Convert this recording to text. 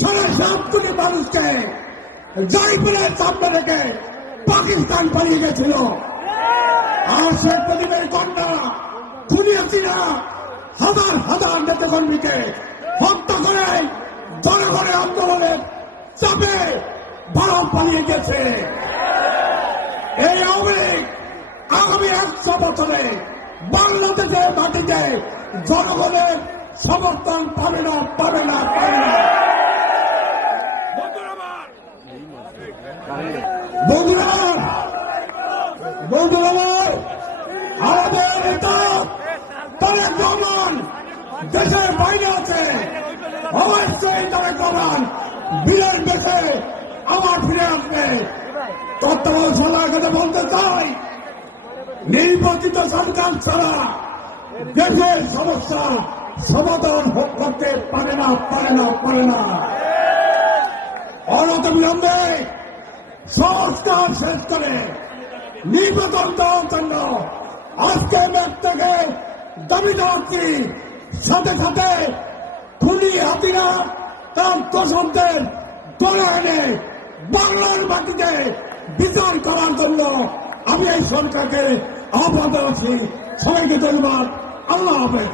7.5 কোটি মানুষকে জয়পুরের সামনে রেখে পাকিস্তান পালিয়ে গেছিল। আর শেখ মুজিবের কন্যা খুনি হাসিনা হাজার হাজার নেতাকর্মীকে হত্যা করে জনগণের আন্দোলনের চাপে ভারত পালিয়ে গেছে। এই আওয়ামী লীগ আগামী 100 বছরে বাংলাদেশের মাটিতে জনগণের সমর্থন পাবে না, পাবে না, পাবে না। বন্ধুরা, আমাদের নেতা তারেক রহমান দেশের বাইরে আছে। অবশ্যই তারেক রহমান বিলের দেশে আবার ফিরে আসবে। তত্ত্বাবধায়ক সরকারের কথা বলতে চাই, নির্বাচিত সরকার ছাড়া দেশের সমস্যা সমাধান করতে পারে না, পারে না, পারে না। অনতিবিলম্বে সংস্কার শেষ করে নির্বাচন দেওয়ার জন্য আজকে ম্যাচ থেকে দাবি জানাচ্ছি। সাথে সাথে খুনি হাসিনা তার দোষকদের ধরে এনে বাংলার মাটিতে বিচার করার জন্য আমি এই সরকারকে আহ্বান জানাচ্ছি। সবাইকে ধন্যবাদ। আল্লাহ হাফেজ।